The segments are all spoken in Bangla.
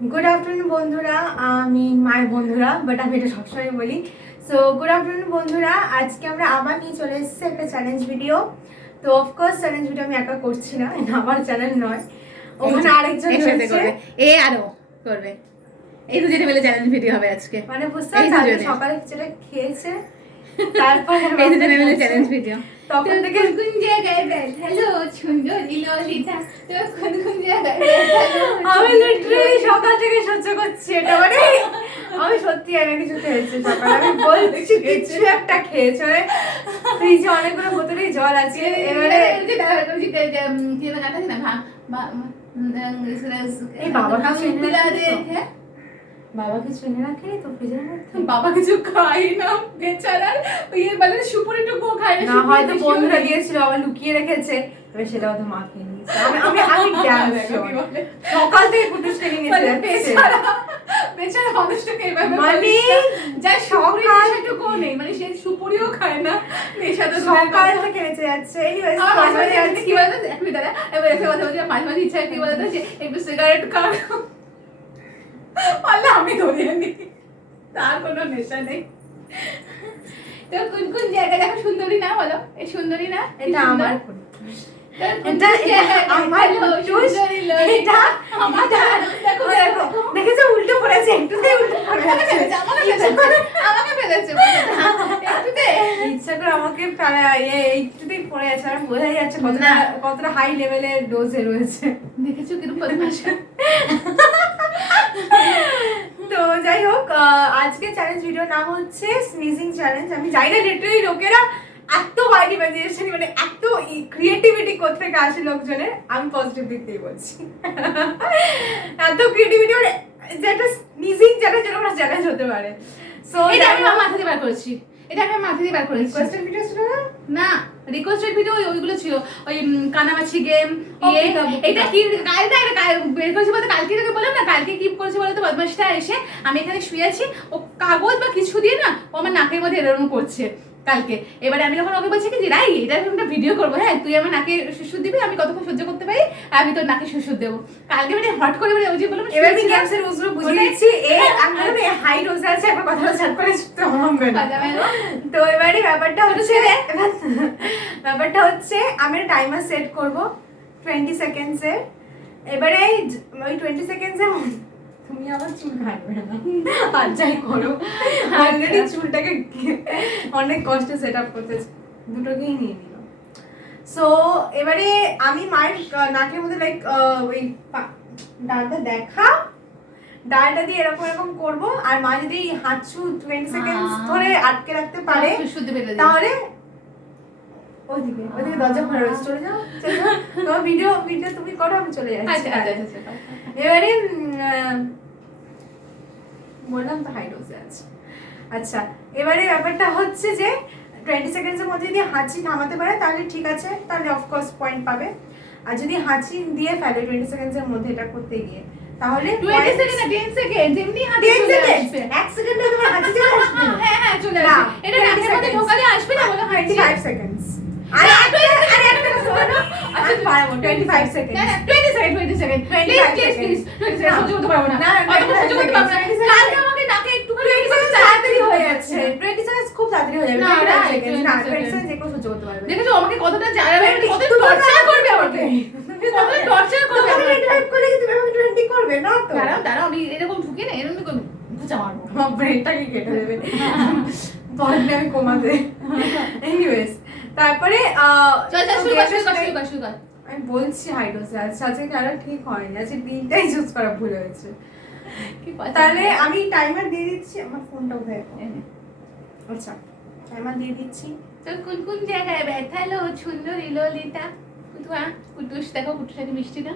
গুড আফটারনুন বন্ধুরা, আমি মায়ের বন্ধুরা, বাট আমি এটা সবসময় বলি। সো গুড আফটারনুন বন্ধুরা, আজকে আমরা আবার নিয়ে চলে এসেছি একটা চ্যালেঞ্জ ভিডিও। তো অফকোর্স চ্যালেঞ্জ ভিডিও আমি একা করছি না, এটা আমার চ্যানেল নয়, ওখানে আরেকজন রয়েছে। এ আরো করবে, এই দুজনে মিলে চ্যালেঞ্জ ভিডিও হবে আজকে। মানে বুঝতে পারছি সকালে যেটা খেয়েছে তারপর এই দুজনে মিলে চ্যালেঞ্জ ভিডিও। তখন থেকে কোন জায়গায় হ্যালো সুন্দরী ললিতা, তো কোন জায়গায় আমি লিটারালি সকাল থেকে সহ্য করছি এটা। মানে আমি সত্যি আর কিছু খেয়েছি সকালে, আমি বলছি কিছু একটা খেয়েছে। মানে ফ্রিজে অনেকগুলো বোতলে জল আছে, এবারে কি না কাটা না এই বাবাকে চিনে রাখেনি তো ফ্রিজের মধ্যে। বাবা কিছু খাই না বেচারা, ওই মানে সুপুরিটুকু খাই না, হয়তো বন্ধুরা দিয়েছিল আবার লুকিয়ে রেখেছে, তবে সেটা হয়তো মা খেয়ে নিয়েছে। আমি সকাল থেকে কুটুস টেনে নিয়েছে বেচারা মানুষটাকে এভাবে মানে যা সকালটুকু নেই, মানে সে সুপুরিও খায় না, নেশা তো সকাল থেকে বেঁচে যাচ্ছে। এনিওয়েজ কি বলতো একটু দাঁড়া, এবার এসে কথা বলছি, মাঝে মাঝে ইচ্ছা কি বলতো যে একটু সিগারেট খাও, বললে আমি ধরিয়ে নিই, তার কোনো নেশা নেই। তো কোন কোন জায়গা দেখো সুন্দরী না, বলো এই সুন্দরী না, এটা আমার এটা আমার সুন্দরী ললিতা, আমার দেখো দেখো দেখেছো উল্টো পড়েছে, একটুতেই উল্টো পড়েছে, আমাকে ফেলেছে একটুতে, ইচ্ছা করে আমাকে একটুতেই পড়ে আছে। আর বোঝাই যাচ্ছে কতটা হাই লেভেলের ডোজে রয়েছে। দেখেছো কিরকম বদমাশ। তো যাই হোক, আজকে চ্যালেঞ্জ ভিডিওর নাম হচ্ছে স্নিজিং চ্যালেঞ্জ। আমি জানি না লিটারালি লোকেরা এত বাইরে ইমাজিনেশন, মানে এত ক্রিয়েটিভিটি কোথা থেকে আসে লোকজনের। আমি পজিটিভ দিক দিয়ে বলছি, এত ক্রিয়েটিভিটি, মানে যেটা স্নিজিং চ্যালেঞ্জ হতে পারে। সো এটা আমি মাথা দিয়ে বার করেছি, এটা আমি মাথা দিয়ে বার করেছি। কোয়েশ্চেন ভিডিও ছিল না, রিকোয়েস্টেড ভিডিও ওইগুলো ছিল, ওই কানামাছি গেম। এটা কি কালকে বের করেছি বলতে, কালকে তোকে বললাম না, কালকে কি করেছে বলতো বদমাশটা এসে, আমি এখানে শুয়ে আছি, ও কাগজ বা কিছু দিয়ে না ও আমার নাকের মধ্যে এরকম করছে কালকে। এবারে আমি যখন ওকে বলছি কি যে রাই এটা একটা ভিডিও করবো, হ্যাঁ তুই আমার নাকে সুসুর দিবি, আমি কতক্ষণ সহ্য করতে পারি, আমি তোর নাকে সুসুর দেবো। কালকে মানে হট করে মানে ওই যে বললাম, এবার আমি গেমসের রুলসগুলো বুঝিয়ে দিচ্ছি। আমি হাই রোজে আছে, একবার কথা ঝট করে ছুটতে হবে না। তো এবারে ব্যাপারটা হচ্ছে আমি টাইমার সেট করব 20 সেকেন্ডসের। এবারে ওই 20 সেকেন্ডসের তুমি আবার চুল কাটবে না, আর যাই করো, অলরেডি চুলটাকে অনেক কষ্টে সেট আপ করতেছে, দুটোকেই নিয়ে নিল। সো এবারে আমি মায়ের নাকের মধ্যে লাইক ওই ডালটা দেখা, ডালটা দিয়ে এরকম এরকম করবো, আর মা যদি হাঁচু 20 সেকেন্ডস ধরে আটকে রাখতে পারে তাহলে ওইদিকে দরজা খোলা রয়েছে, চলে যাও তোমার ভিডিও তুমি করো, আমি চলে যাচ্ছি। এবারে বললাম তো হাই ডোজে আছে। আচ্ছা, এবারে ব্যাপারটা হচ্ছে যে 20 সেকেন্ডসের মধ্যে যদি হাঁচি থামাতে পারে তাহলে ঠিক আছে, তাহলে অফকোর্স পয়েন্ট পাবে। আর যদি হাঁচি দিয়ে ফেলে 20 সেকেন্ডসের মধ্যে এটা করতে গিয়ে, তাহলে 20 সেকেন্ড না 10 সেকেন্ড, এমনি হাঁচি চলে আসবে। 1 সেকেন্ডে তোমার হাঁচি চলে আসবে। হ্যাঁ হ্যাঁ চলে আসবে, এটা নাকের মধ্যে ঢোকালে আসবে না, বলো 25 সেকেন্ডস। আরে একটা কথা বলো, আমি পারবো 25 সেকেন্ড। না 20 সেকেন্ড 20 সেকেন্ড প্লিজ সহ্য করতে পারবো না, অত সহ্য করতে পারবো না। কালকে আমাকে নাকে একটু করে তাড়াতাড়ি হয়ে যাচ্ছে, 20 সেকেন্ড খুব তাড়াতাড়ি হয়ে যাবে। না 20 সেকেন্ড যে কেউ সহ্য করতে পারবে। দেখেছো আমাকে কতটা কত টর্চার করবে, আমাকে কত টর্চার করবে। আমি 25 করলে কি তুমি আমাকে 20 করবে না তো? দাঁড়াও আমি এরকম ঢুকে না, এরকম করে বুঝা মারবো, আমার ব্রেনটাকে কেটে দেবে, পরে আমি কমাতে। এনিওয়েজ, তারপরে আমি বলছি হাইড্রোসে আজকে কেন ঠিক হয়নি, আজকে দিনটাই চুজ করা ভুল হয়েছে। তাহলে আমি টাইমার দিয়ে দিচ্ছি, আমার ফোনটা উঠে। আচ্ছা টাইমার দিয়ে দিচ্ছি। তো কোন কোন জায়গায় ব্যথালো সুন্দরী ললিতা, কুটুস দেখো, কুটুসাকে মিষ্টি না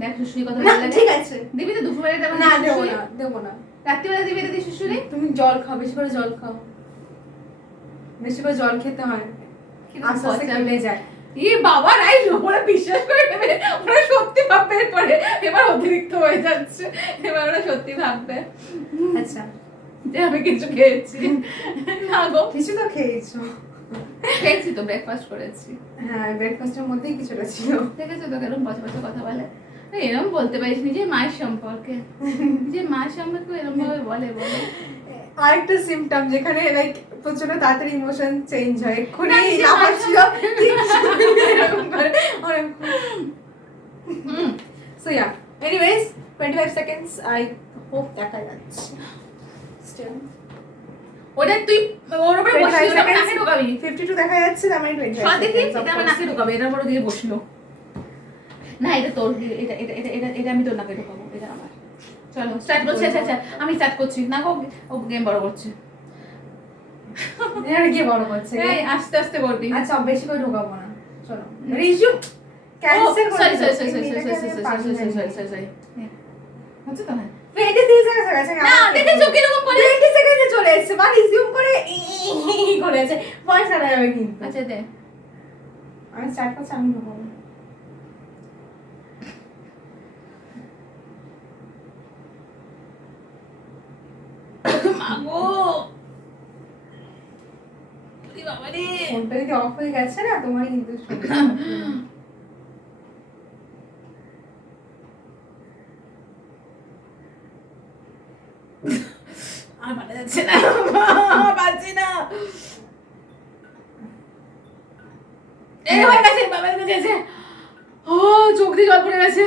দেখ, শুশুরি কথা বলে ঠিক আছে দিবি তো, দুপুরবেলা দেবো না, দেবো না, রাত্রিবেলা দিবি দিদি শুশুরি। তুমি জল খাও, বেশি করে জল খাও, বেশি করে জল খেতে হয়, আস্তে আস্তে কমে যায়। বাবা রাই ওরা বিশ্বাস করে নেবে, ওরা সত্যি ভাববে, এরপরে এবার অতিরিক্ত হয়ে যাচ্ছে, এবার ওরা সত্যি ভাববে আচ্ছা যে আমি কিছু খেয়েছি। না গো কিছু তো খেয়েছো। খেয়েছি তো, ব্রেকফাস্ট করেছি। হ্যাঁ ব্রেকফাস্টের মধ্যেই কিছুটা ছিল। দেখেছো তো কেরম পচা পচা কথা বলে। এরম বলতে পারিস নিজের মায়ের সম্পর্কে, নিজের মায়ের সম্পর্কে এরম ভাবে বলে বলে। আরেকটা সিম্পটম যেখানে লাইক প্রচন্ড তাড়াতাড়ি ইমোশন চেঞ্জ হয়, এক্ষুনি না, নিজের লাফার মায়ের ছিল এরকম করে অনেক। So yeah anyways 25 seconds I hope দেখা যাচ্ছে স্টিল। ওটা তুই ওর উপরে বসলি, ওটা আমার নাকে ঢোকাবি। 52 দেখা যাচ্ছে, তার মানে 25 সব দেখি, seconds, of এটা আমার course. নাকে ঢোকাবে, এটার উপরে দিয়ে বসলো। না এটা তোর, এটা এটা এটা এটা এটা আমি তোর নাকে ঢোকাবো, এটা আমার। চলো স্টার্ট করছি। আচ্ছা আচ্ছা আমি স্টার্ট করছি। না গো, ও গেম বড় করছে। এর কি বড় করছে? এই আস্তে আস্তে করবি। আচ্ছা বেশি করে ঢোকাবো না, চলো রিজিউম ক্যান্সেল করে সরি দিও। সরি সরি এই সরি মেয়েটাকে আমি সরি পারি না। Sorry sorry sorry. হচ্ছে তো না? 23 সেকেন্ড আছে। না দেখেছো কিরকম করে? 20 সেকেন্ডে চলে এসেছে, বা রিজিউম করে করেছে, পয়েন্ট কাটা যাবে কিন্তু। আচ্ছা দে। আমি স্টার্ট করছি, আমি ঢোকাবো। মাগো তুই বাবা রে। ফোনটা যদি অফ হয়ে গেছে না তোমার কিন্তু সমস্যা। আর পারা যাচ্ছে না, পারছি না। এই হয়ে গেছে, বাবা গেছে। ও চোখ দিয়ে জল পড়ে গেছে।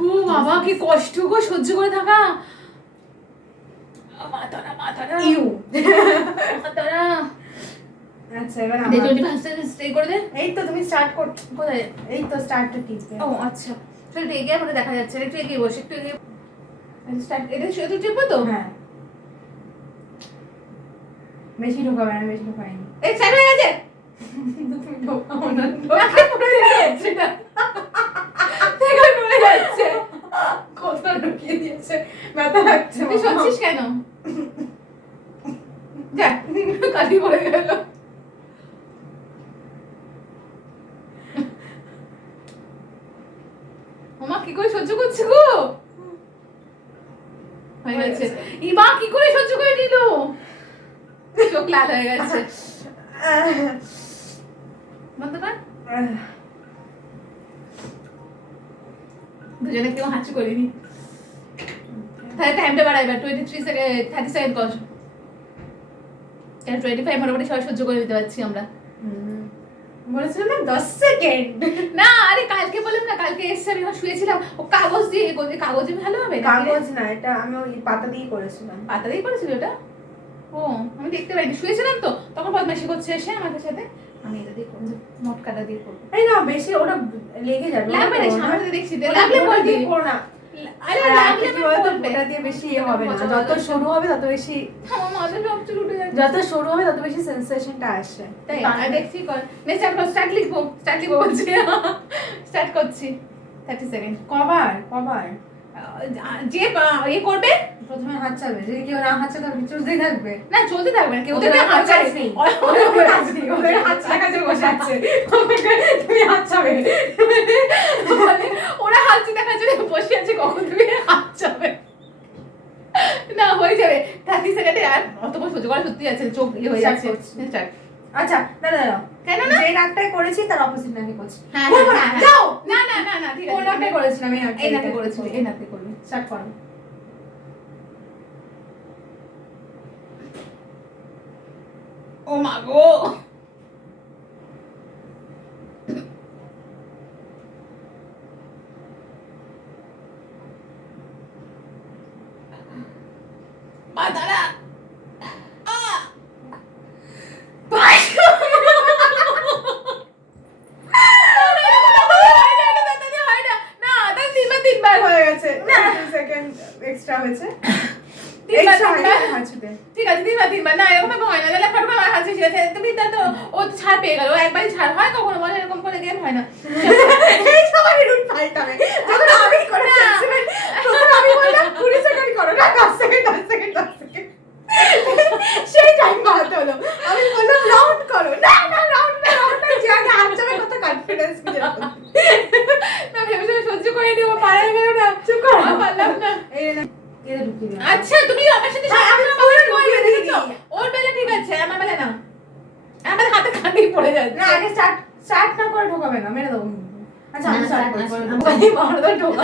ও বাবা কি কষ্ট গো সহ্য করে থাকা। মাথাটা মাথাটা ইউ মাথাটা। আচ্ছা এবার দে আমার 25 সেকেন্ড স্টে করে দে। এই তো তুমি স্টার্ট কর। কোথায়? এই তো স্টার্টটা টিপবে। ও আচ্ছা চল একটু এগিয়ে আমাকে দেখা যাচ্ছে না, একটু এগিয়ে বসে, একটু এগিয়ে স্টার্ট। এটা শুধু টিপবো তো? হ্যাঁ বেশি ঢোকাবে না, বেশি ঢোকায়নি। এই স্টার্ট হয়ে গেছে। কিন্তু তুমি ঢোকাও না, নাকে পড়ে যাচ্ছে না, দেখো পড়ে যাচ্ছে। কথা ঢুকিয়ে দিয়েছে, ব্যথা লাগছে। তুই সচ্ছিস কেন? যা কালি পড়ে গেল। ওমা কি করে সহ্য করছে গো? হয়ে গেছে। ইমা কি করে সহ্য করে নিল? চোখ লাল হয়ে গেছে। বন্ধ কর। দুজনে কেউ হাঁচি করিনি। তাহলে টাইমটা বাড়াই এবার 23 সেকেন্ড 30 সেকেন্ড কর। কারণ 25 মোটামুটি সবাই সহ্য করে নিতে পারছি আমরা। বলেছিলাম না 10 সেকেন্ড। না আরে কালকে বললাম না, কালকে এসে আমি যখন শুয়েছিলাম ও কাগজ দিয়ে কাগজে ভালো হবে? কাগজ না, এটা আমি ওই পাতা দিয়ে করেছিলাম। পাতা দিয়ে করেছিলি ওটা? ও আমি দেখতে পাইনি, শুয়েছিলাম তো তখন বদমাইশি করছে এসে আমাদের সাথে। আমি এটা দিয়ে করবো, মটকাটা দিয়ে করবো। এই না বেশি ওটা লেগে যাবে। লাগবে না, সামনে থেকে দেখছি লাগলে ওটা বলবি। দিয়ে করো না। আরে আর লাগলে কি বলতো, বলবে। ওটা দিয়ে বেশি ইয়ে হবে না, পচা যত পচা। সরু হবে তত বেশি, আমার মাথা সব চুল উঠে যাচ্ছে। যত সরু হবে তত বেশি সেন্সেশনটা আসে। তাই আমি দেখছি কর। নেক্সট আমরা স্টার্ট লিখবো বলছি। স্টার্ট করছি 30 সেকেন্ড। কবার যে ইয়ে করবে প্রথমে হাত চালবে, যদি কেউ না হাত চালাবে চলতেই থাকবে। না চলতে থাকবে না, কেউ ওদের দেখবে হাত কাজ চালিয়ে নেই। ওদের কাজ নেই, ওদের হাত চালা কাছে বসে আছে, তুমি হাত চাবে। মানে ওরা হাত দেখা জন্য বসে আছে, কখন তুমি হাত চাবে না হয়ে যাবে 30 সেকেন্ডে। আর অত বড় সহ্য করা সত্যি আছে, চোখ ইয়ে হয়ে Start যাচ্ছে। করছি। স্টার্ট। আচ্ছা দাঁড়াও, কেন না? যে নাকটাই করেছি তার অপোজিট নাকে করছি। হ্যাঁ করবো না, যাও। না না না না ঠিক কোন আছে। নাকটাই করেছিলাম, এই নাকে করেছিলি, এই নাকে করবি। স্টার্ট করো। ও মা গো মা দাঁড়া। তিনবার হয়ে গেছে, 2 সেকেন্ড এক্সট্রা হয়েছে। তিনবার, Extra তিনবার। হয়নি, হাঁচুতে। ঠিক আছে তিনবার না এরকম ভাবে হয় না, তাহলে ফটফট আমার হাসি শেষ হয়েছে। তুমি তা তো ও ছাড় পেয়ে গেল, ও একবারই ছাড় হয়, কখনো বলে এরকম করে গেম হয় না। এই সবাই রুট পাল্টাবে। যখন আমি করে না। তখন আমি বললাম 20 সেকেন্ড করো না, 10 সেকেন্ড 10 সেকেন্ড 10 সেকেন্ড। সেই টাইম বাড়াতে হলো। আমি বললাম রাউন্ড করো। না না রাউন্ড না, যে আগে হাত যাবে কত কনফিডেন্স নিয়ে। না ভেবে সহ্য করে নিব, পারা গেল না। চুপ করো। আর পারলাম না। এই না, এটা ঢুকিয়ে দিও। আচ্ছা তুমি আমার সাথে হ্যাঁ, আমি সামনে পুরো করে ঢুকিয়ে দেখেছো? দিই। ওর বেলা ঠিক আছে, আমার বেলা না। আমার হাতে আমি মারদা ঢোকা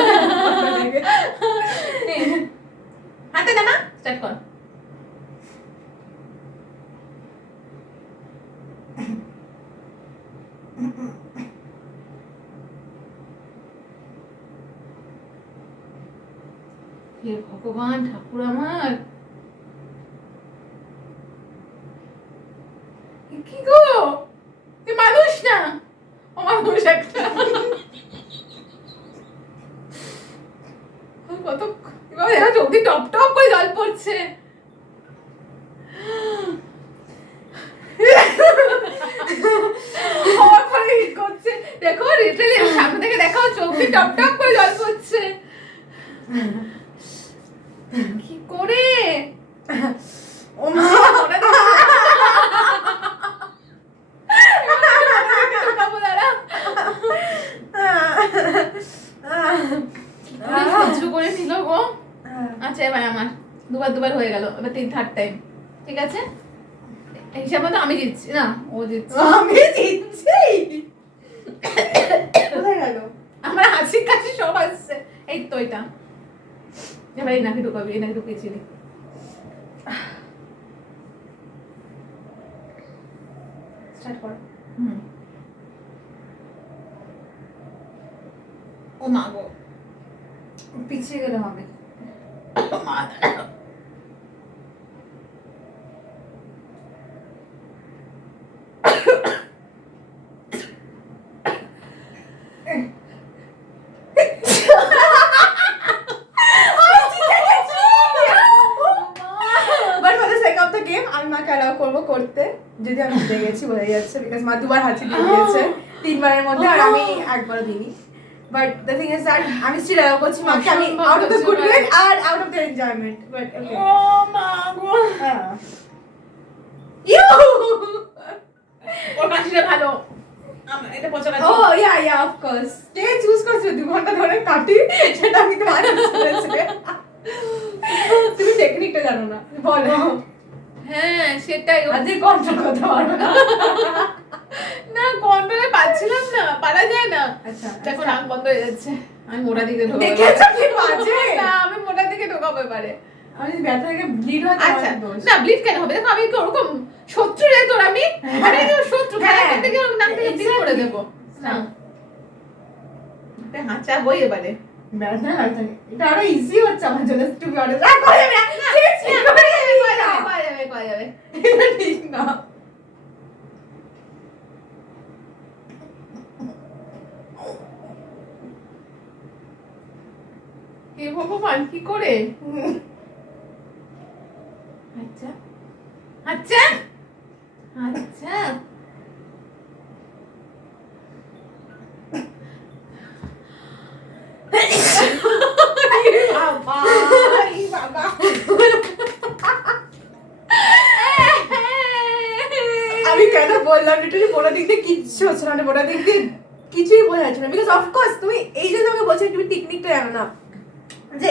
হাতে না স্টার্ট কর। হে ভগবান ঠাকুর আমার, কি গো তুই মানুষ না, অমানুষ একটা। কত কিভাবে দেখা চোখ দিয়ে টপ টপ করে জল পড়ছে। আমার পরে কি করছে দেখো, লিটারালি সামনে থেকে দেখাও, চোখ দিয়ে টপ টপ করে জল পড়ছে। কি করে ও মা সহ্য করে নিল গো। আচ্ছা এবার আমার দুবার হয়ে গেল, এবার থার্ড টাইম। ঠিক আছে, হিসাব মতো আমি জিতছি না, ও জিতছে। আমি জিতছি। কোথায় গেল? আমার হাসি কাশি সব আসছে। এই তো এটা এবার এই নাকি ঢুকাবি, এই নাকি ঢুকিয়েছিলি। স্টার্ট কর। ও মা গো, পিছিয়ে গেলে হবে। আমি মাকে অ্যালাউ করবো করতে, যদি আমি জিতে গেছি বোঝা যাচ্ছে, বিকজ মা দুবার হাঁচি দিয়ে দিয়েছে 3 বারের মধ্যে, আর আমি একবারও দিইনি। But the thing is that আমি স্টিল অ্যালাউ করছি মাকে, আমি out of the good will আর out of the enjoyment. But okay, ও মা গো, ইউ ওর কাশিটা ভালো, আমার এটা পচা কাশি। ও ইয়া অফ কোর্স, কে চুজ করছো 2 ঘন্টা ধরে কাটি, সেটা আমি তোমার বলেছি। তুমি টেকনিকটা জানো না, বলো। হ্যাঁ সেটাই, আজকে কন্ট্রোল করতে পারবে না। না কন্ট্রোলে পাচ্ছিলাম না, পারা যায় না। আচ্ছা দেখো নাক বন্ধ হয়ে যাচ্ছে, আমি মোটা দিকে ঢোকাবো। দেখেছো কি বাজে? না আমি মোটা দিকে ঢোকাবো এবারে। আমি ব্যথা থেকে ব্লিড হয়। আচ্ছা না ব্লিড কেন হবে, দেখো আমি কি ওরকম শত্রু রে তোর, আমি শত্রু খেলা করতে গিয়ে নাক থেকে ব্লিড করে দেবো না। এটা হাঁচা বই এবারে, ব্যথা লাগছে, এটা আরো ইজি হচ্ছে আমার জন্য, টু বি অনেস্ট। আর করে না, ঠিক আছে করা যাবে। এটা ঠিক না। হে ভগবান কি করে, আচ্ছা আচ্ছা আচ্ছা বাবা আমি কেন বললাম লিটারালি বোনা দিক দিয়ে কিচ্ছু হচ্ছে না, বোনা দিক দিয়ে কিছুই বোঝা যাচ্ছে না, বিকজ অফকোর্স তুমি এই যে তোমাকে বলছো তুমি টেকনিকটা জানো না, যে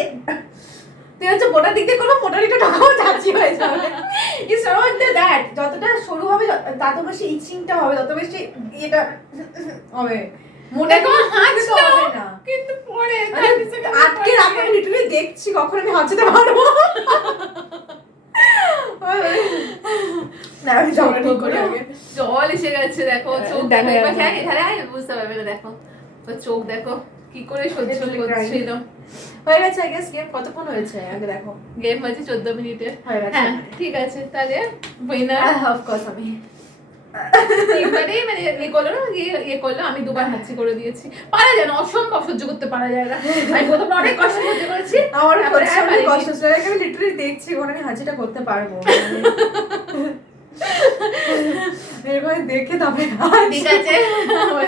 তুই হচ্ছে বোনা দিক দিয়ে কোনো মোটারিটা ঢোকাও যাচ্ছি হয়ে যাবে। ইটস নট দ্যাট, যতটা সরু হবে তত বেশি ইচিংটা হবে, তত বেশি এটা হবে। দেখো হাঁচলো হবে না, কিন্তু পরে আটকে রাখো, আমি লিটারালি দেখছি কখন আমি হাঁচতে পারবো। না আমি জল ঠিক করে আগে, জল এসে গেছে দেখো, চোখ দেখো একবার এখানে বুঝতে পারবে না, দেখো তো চোখ দেখো কি করে সহ্য করছিল। হয়ে গেছে আই গেস। গেম কতক্ষণ হয়েছে আগে দেখো, গেম হয়েছে 14 মিনিটের। হয়ে গেছে। হ্যাঁ ঠিক আছে তাহলে উইনার অফ কোর্স আমি এবারে মানে করলো না, করলো, আমি দুবার হাঁচি করে দিয়েছি। পারা যায় না, অসম্ভব সহ্য করতে পারা যায় না। আমি প্রথমে অনেক কষ্ট সহ্য করেছি, আমার তারপরে আর প্রচন্ড পারিনি। কষ্ট হচ্ছে, আমি লিটারালি দেখছি ওখানে আমি হাঁচিটা করতে পারবো, এরকম দেখে তবে ঠিক আছে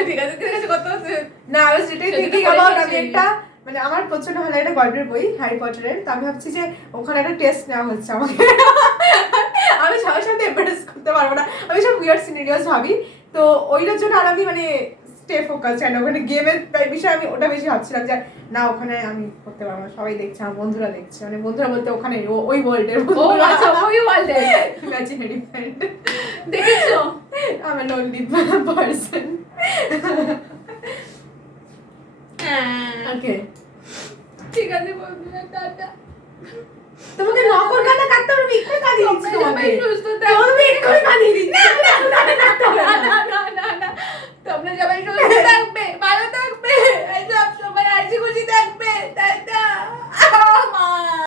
ঠিক আছে ঠিক আছে কত হচ্ছে না, আমি সেটাই থিঙ্কিং অ্যাবাউট, আমি একটা মানে আমার প্রচন্ড ভালো একটা গল্পের বই হ্যারি পটারের, তো আমি ভাবছি যে ওখানে একটা টেস্ট নেওয়া হচ্ছে আমাকে, আমি সবার সাথে এমপ্রেস করতে পারবো না, আমি সব উইয়ার্ড সিনারিওস ভাবি, তো ওইটার জন্য আর আমি মানে স্টে ফোকাস কেন ওখানে গেমের বিষয়ে আমি ওটা বেশি ভাবছিলাম যে না ওখানে আমি করতে পারবো না, সবাই দেখছে, আমার বন্ধুরা দেখছে, মানে বন্ধুরা বলতে ওখানে ওই ওয়ার্ল্ডের ও আচ্ছা ওই ওয়ার্ল্ডে ইমাজিনারি ফ্রেন্ড দেখেছো, I'm a lonely person. হ্যাঁ ওকে ঠিক আছে বন্ধুরা, টাটা। তোমাকে নকল কান্না কাটতে হবে, এক্ষুনি কাঁদিয়ে দিচ্ছি তোমরা তোমাকে সবাই সুস্থ থাকো। আমি এক্ষুনি কাঁদিয়ে দিচ্ছি